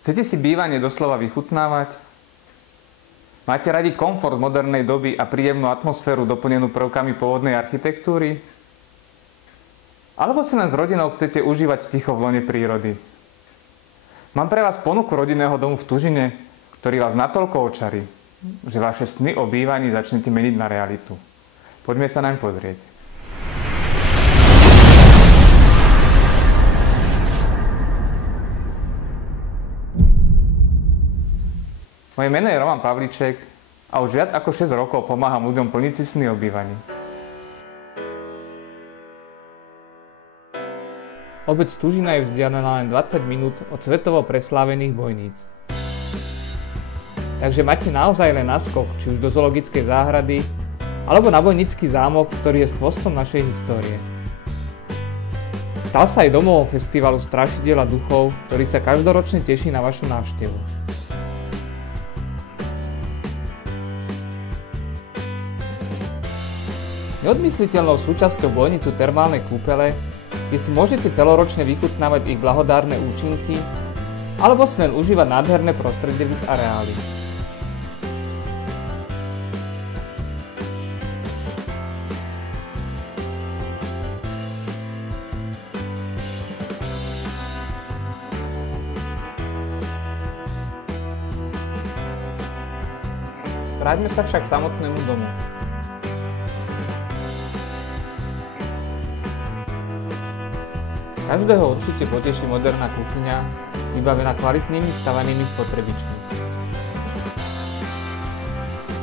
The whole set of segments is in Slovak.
Chcete si bývanie doslova vychutnávať? Máte radi komfort modernej doby a príjemnú atmosféru doplnenú prvkami pôvodnej architektúry? Alebo si len s rodinou chcete užívať ticho v lone prírody? Mám pre vás ponuku rodinného domu v Tužine, ktorý vás natoľko očarí, že vaše sny o bývaní začnete meniť na realitu. Poďme sa naň pozrieť. Moje meno je Roman Pavlíček a už viac ako 6 rokov pomáham ľuďom plniť si sny o bývaní. Obec Tužina je vzdialená len 20 minút od svetovo preslávených Bojníc. Takže máte naozaj len naskok, či už do zoologickej záhrady, alebo na Bojnický zámok, ktorý je skvostom našej histórie. Stal sa aj domovom festivalu strašidiel a duchov, ktorý sa každoročne teší na vašu návštevu. Neodmysliteľnou súčasťou Bojnicu termálnej kúpele je si môžete celoročne vychutnávať ich blahodárne účinky alebo si len užívať nádherné prostredie v ich areáli. Vráťme sa však k samotnému domu. Každého určite poteší moderná kuchyňa, vybavená kvalitnými stavanými spotrebičmi.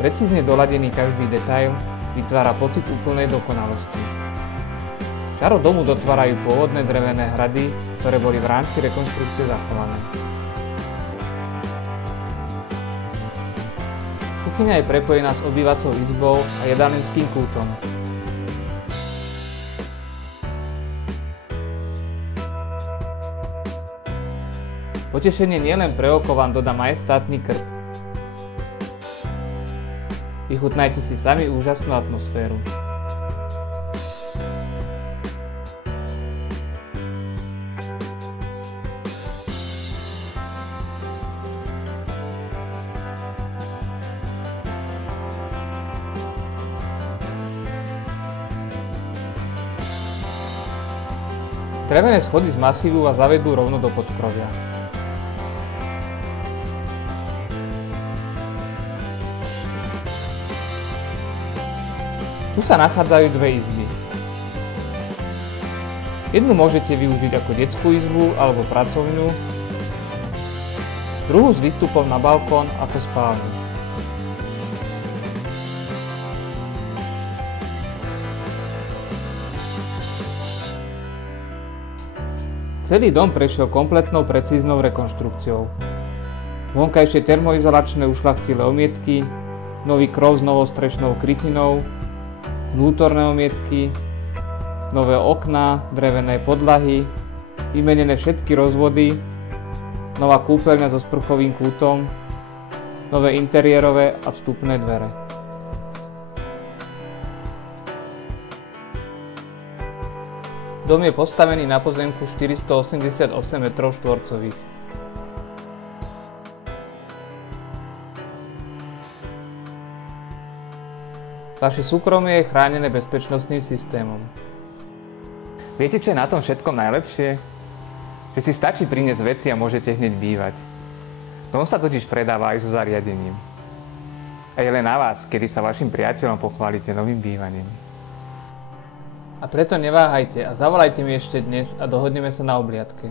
Precízne doladený každý detail vytvára pocit úplnej dokonalosti. Čaro domu dotvárajú pôvodné drevené hrady, ktoré boli v rámci rekonštrukcie zachované. Kuchyňa je prepojená s obývacou izbou a jedálenským kútom. Potešenie nielen pre oko vám dodá majestátny krb. Vychutnajte si sami úžasnú atmosféru. Drevené schody z masívu vás zavedú rovno do podkrovia. Tu sa nachádzajú dve izby. Jednu môžete využiť ako detskú izbu alebo pracovňu, druhú s výstupom na balkón ako spálňu. Celý dom prešiel kompletnou precíznou rekonštrukciou. Vonkajšie termoizolačné ušľachtilé omietky, nový krov s novou strešnou krytinou, vnútorné omietky, nové okná, drevené podlahy, vymenené všetky rozvody, nová kúpeľňa so sprchovým kútom, nové interiérové a vstupné dvere. Dom je postavený na pozemku 488 m². Vaše súkromie je chránené bezpečnostným systémom. Viete, čo je na tom všetkom najlepšie? Že si stačí priniesť veci a môžete hneď bývať. Dom sa totiž predáva aj so zariadením. A je len na vás, kedy sa vašim priateľom pochválite novým bývaním. A preto neváhajte a zavolajte mi ešte dnes a dohodneme sa na obliadke.